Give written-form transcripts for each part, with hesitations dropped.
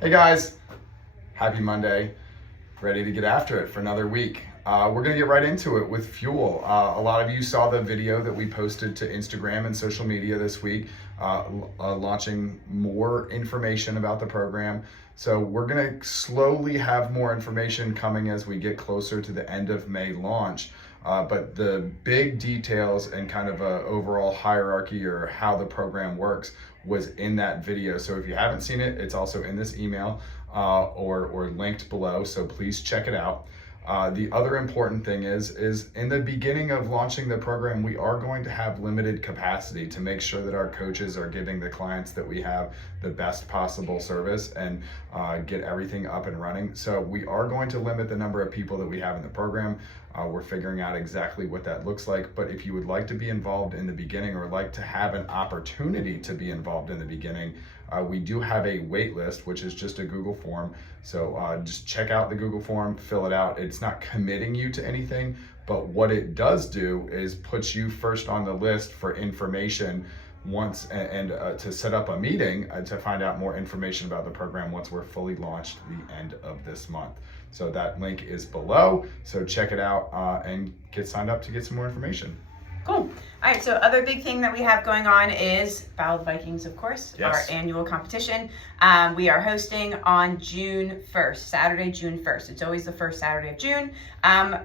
Hey guys, happy Monday. Ready to get after it for another week. We're gonna get right into it with fuel. A lot of you saw the video that we posted to Instagram and social media this week, launching more information about the program. So we're gonna slowly have more information coming as we get closer to the end of May launch. But the big details and kind of a overall hierarchy or how the program works was in that video. So if you haven't seen it, it's also in this email or linked below. So please check it out. The other important thing is in the beginning of launching the program, we are going to have limited capacity to make sure that our coaches are giving the clients that we have the best possible service and get everything up and running. So we are going to limit the number of people that we have in the program. We're figuring out exactly what that looks like. But if you would like to be involved in the beginning or like to have an opportunity to be involved in the beginning, we do have a wait list, which is just a Google form. So just check out the Google form, fill it out. It's not committing you to anything, but what it does do is put you first on the list for information once and to set up a meeting to find out more information about the program once we're fully launched the end of this month. So that link is below. So check it out and get signed up to get some more information. Cool. All right, so other big thing that we have going on is Battle of Vikings, of course, Yes. Our annual competition. We are hosting on June 1st, Saturday, June 1st. It's always the first Saturday of June.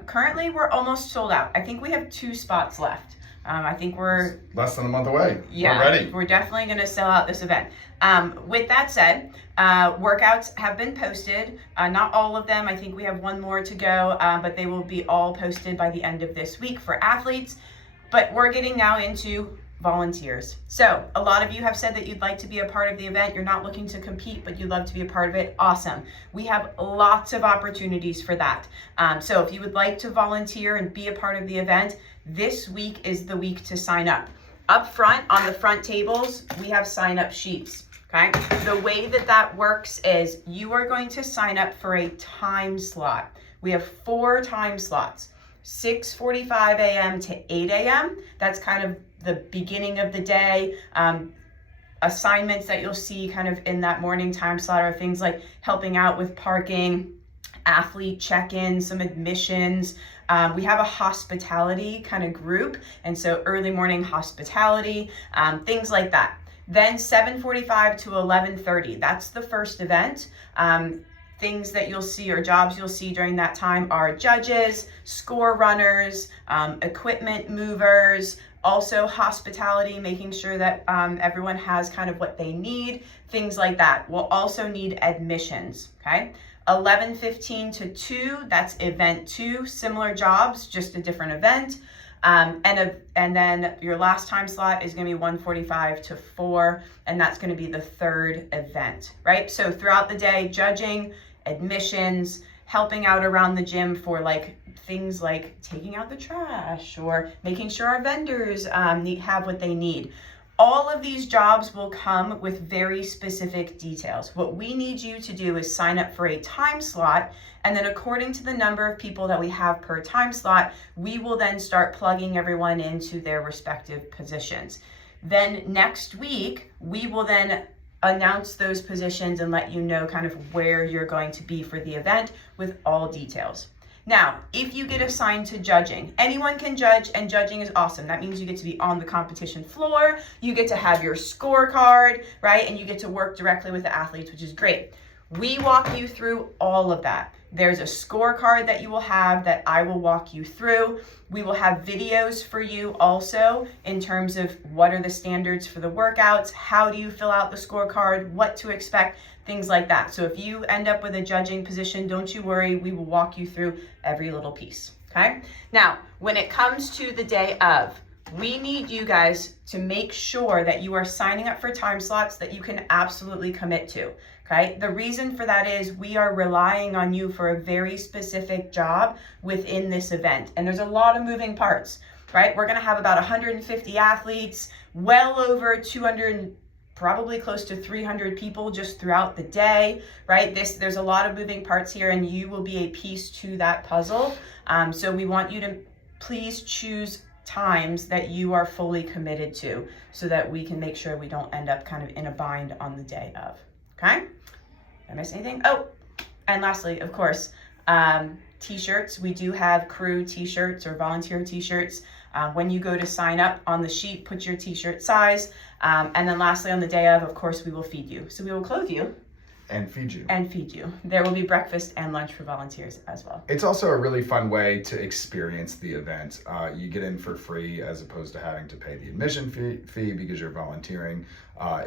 Currently, we're almost sold out. I think we have 2 spots left. I think we're less than a month away. Yeah, we're ready. We're definitely going to sell out this event. With that said, workouts have been posted. Not all of them. I think we have 1 more to go, but they will be all posted by the end of this week for athletes. But we're getting now into volunteers. So a lot of you have said that you'd like to be a part of the event. You're not looking to compete, but you'd love to be a part of it. Awesome. We have lots of opportunities for that. So if you would like to volunteer and be a part of the event, this week is the week to sign up. Up front on the front tables, we have sign up sheets. Okay. The way that works is you are going to sign up for a time slot. We have 4 time slots. 6:45 a.m. to 8 a.m. That's kind of the beginning of the day. Assignments that you'll see kind of in that morning time slot are things like helping out with parking, athlete check-ins, some admissions. We have a hospitality kind of group, and so early morning hospitality, things like that. Then 7:45 to 11:30, that's the first event. Things that you'll see or jobs you'll see during that time are judges, score runners, equipment movers, also hospitality, making sure that everyone has kind of what they need, things like that. We'll also need admissions, okay? 11:15 to 2, that's event 2, similar jobs, just a different event. And then your last time slot is going to be 1:45 to 4, and that's going to be the 3rd event, right? So throughout the day, judging, admissions, helping out around the gym for like things like taking out the trash or making sure our vendors have what they need. All of these jobs will come with very specific details. What we need you to do is sign up for a time slot, and then according to the number of people that we have per time slot, we will then start plugging everyone into their respective positions. Then next week, we will then announce those positions and let you know kind of where you're going to be for the event with all details. Now, if you get assigned to judging, anyone can judge, and judging is awesome. That means you get to be on the competition floor, you get to have your scorecard, right? And you get to work directly with the athletes, which is great. We walk you through all of that. There's a scorecard that you will have that I will walk you through. We will have videos for you also in terms of what are the standards for the workouts, how do you fill out the scorecard, what to expect, things like that. So if you end up with a judging position, don't you worry, we will walk you through every little piece, okay? Now, when it comes to the day of, we need you guys to make sure that you are signing up for time slots that you can absolutely commit to, okay? The reason for that is we are relying on you for a very specific job within this event. And there's a lot of moving parts, right? We're gonna have about 150 athletes, well over 200, probably close to 300 people just throughout the day, right? There's a lot of moving parts here, and you will be a piece to that puzzle. So we want you to please choose times that you are fully committed to so that we can make sure we don't end up kind of in a bind on the day of, okay? Did I miss anything? Oh, and lastly, of course, t-shirts. We do have crew t-shirts or volunteer t-shirts. When you go to sign up on the sheet, put your t-shirt size. And then lastly, on the day of course, we will feed you. So we will clothe you. And feed you. And feed you. There will be breakfast and lunch for volunteers as well. It's also a really fun way to experience the event. You get in for free as opposed to having to pay the admission fee because you're volunteering.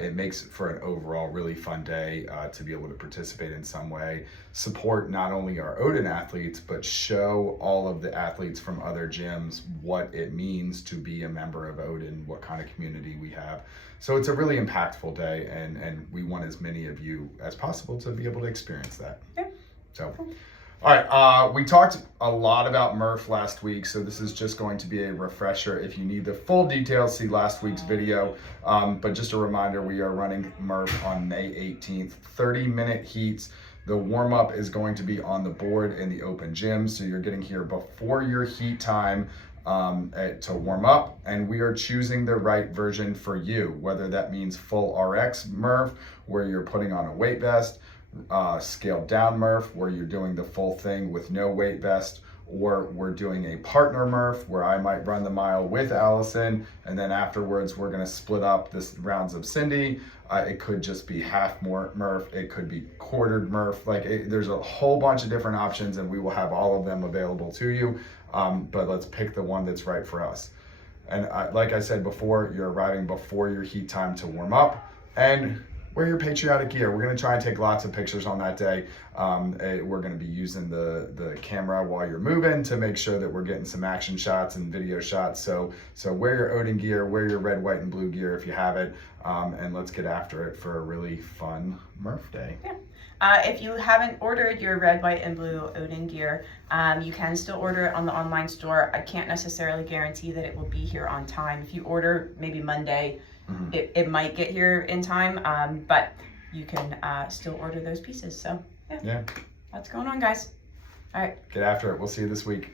It makes for an overall really fun day to be able to participate in some way, support not only our Odin athletes, but show all of the athletes from other gyms what it means to be a member of Odin, what kind of community we have. So it's a really impactful day, and we want as many of you as possible to be able to experience that. Yeah. So, all right, we talked a lot about Murph last week, so this is just going to be a refresher. If you need the full details, see last week's video. But just a reminder, we are running Murph on May 18th, 30-minute heats. The warm-up is going to be on the board in the open gym, so you're getting here before your heat time to warm up, and we are choosing the right version for you, whether that means full RX Murph, where you're putting on a weight vest, scaled down Murph, where you're doing the full thing with no weight vest, or we're doing a partner Murph, where I might run the mile with Allison, and then afterwards we're gonna split up this rounds of Cindy. It could just be half more Murph, it could be quartered Murph, there's a whole bunch of different options, and we will have all of them available to you. But let's pick the one that's right for us. And like I said before, you're arriving before your heat time to warm up, and wear your patriotic gear. We're gonna try and take lots of pictures on that day. We're gonna be using the camera while you're moving to make sure that we're getting some action shots and video shots. So wear your Odin gear, wear your red, white, and blue gear if you have it, and let's get after it for a really fun Murph day. Yeah. If you haven't ordered your red, white, and blue Odin gear, you can still order it on the online store. I can't necessarily guarantee that it will be here on time. If you order maybe Monday, it might get here in time, but you can still order those pieces. So yeah, that's going on, guys. All right. Get after it. We'll see you this week.